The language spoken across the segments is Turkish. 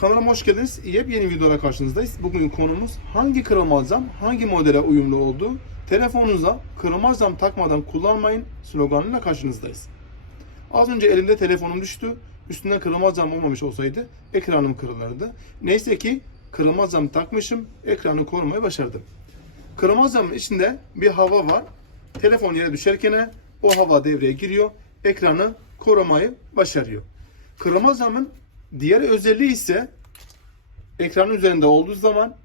Kanalıma hoş geldiniz. Yepyeni videoda karşınızdayız. Bugün konumuz hangi kırılmaz cam hangi modele uyumlu olduğu telefonunuza kırılmaz cam takmadan kullanmayın sloganıyla karşınızdayız. Az önce elimde telefonum düştü. Üstünde kırılmaz cam olmamış olsaydı ekranım kırılırdı. Neyse ki kırılmaz cam takmışım. Ekranı korumayı başardım. Kırılmaz camın içinde bir hava var. Telefon yere düşerken o hava devreye giriyor. Ekranı korumayı başarıyor. Kırılmaz camın diğer özelliği ise ekranın üzerinde olduğu zaman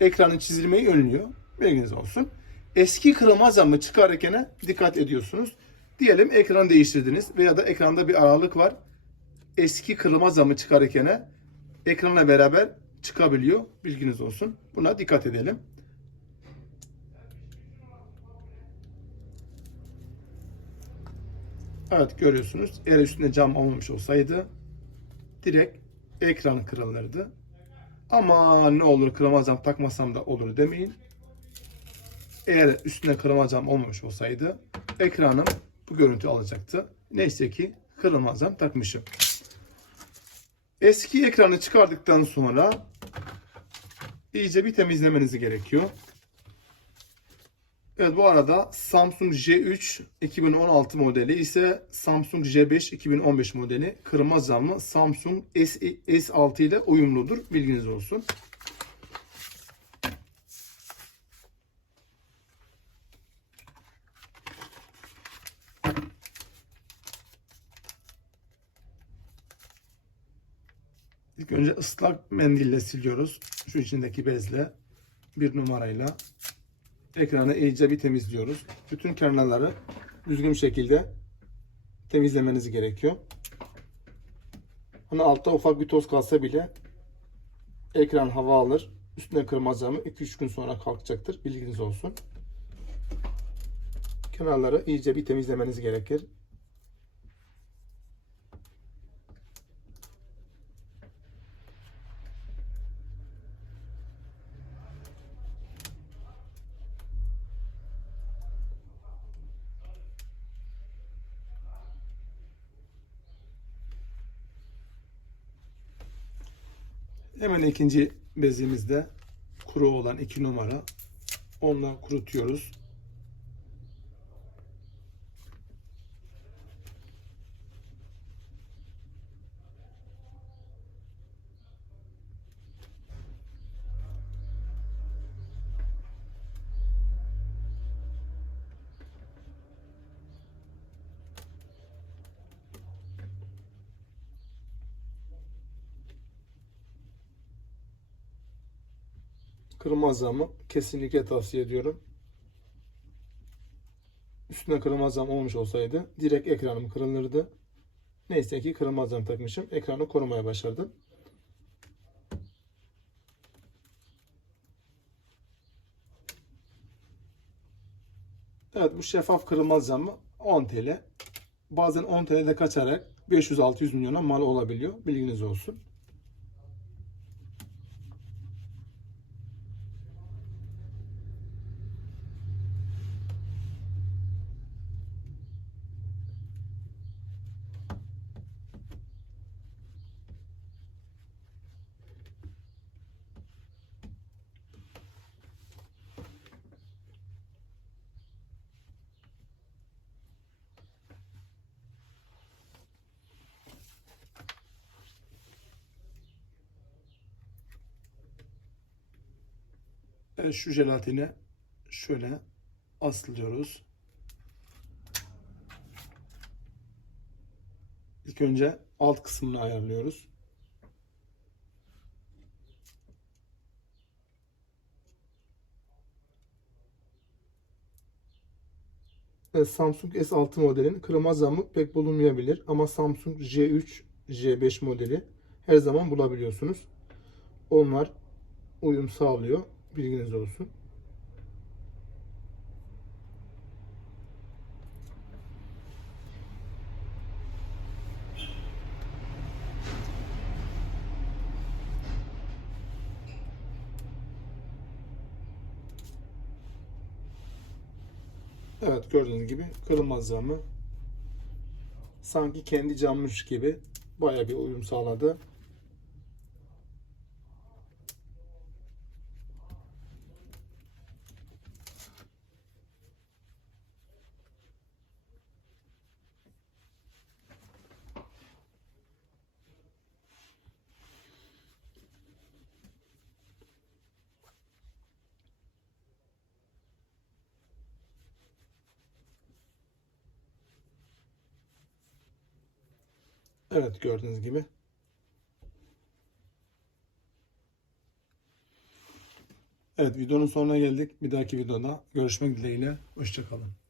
ekranın çizilmeyi önlüyor. Bilginiz olsun. Eski kırılmaz camı çıkarırken dikkat ediyorsunuz. Diyelim ekranı değiştirdiniz veya da ekranda bir aralık var. Eski kırılmaz camı çıkarırken ekranla beraber çıkabiliyor. Bilginiz olsun. Buna dikkat edelim. Evet görüyorsunuz. Eğer üstünde cam olmamış olsaydı direkt ekran kırılırdı. Ama ne olur kırılmaz cam takmasam da olur demeyin. Eğer üstüne kırılmaz cam olmamış olsaydı ekranım bu görüntü alacaktı. Neyse ki kırılmaz cam takmışım. Eski ekranı çıkardıktan sonra iyice bir temizlemeniz gerekiyor. Evet bu arada Samsung J3 2016 modeli ise Samsung J5 2015 modeli kırmızı camlı Samsung S, S6 ile uyumludur. Bilginiz olsun. İlk önce ıslak mendille siliyoruz. Şu içindeki bezle bir numarayla ekranı iyice bir temizliyoruz. Bütün kenarları düzgün şekilde temizlemeniz gerekiyor. Hani altta ufak bir toz kalsa bile ekran hava alır. Üstüne kırmaz camı 2-3 gün sonra kalkacaktır. Bilginiz olsun. Kenarları iyice bir temizlemeniz gerekir. Hemen ikinci bezimizde kuru olan iki numara. Onunla kurutuyoruz. Kırmaz camı kesinlikle tavsiye ediyorum. Üstüne kırmaz cam olmuş olsaydı direkt ekranım kırılırdı. Neyse ki kırmaz cam takmışım. Ekranı korumaya başardım. Evet bu şeffaf kırılmaz camı 10 TL. Bazen 10 TL'de kaçarak 500-600 milyona mal olabiliyor. Bilginiz olsun. Evet, şu jelatini şöyle aslıyoruz. İlk önce alt kısmını ayarlıyoruz. Samsung S6 modelin kırılmaz camı pek bulunmayabilir ama Samsung J3, J5 modeli her zaman bulabiliyorsunuz. Onlar uyum sağlıyor. Bilginiz olsun. Evet gördüğünüz gibi kırılmaz camı sanki kendi cammış gibi baya bir uyum sağladı. Evet gördüğünüz gibi. Evet videonun sonuna geldik. Bir dahaki videoda görüşmek dileğiyle. Hoşçakalın.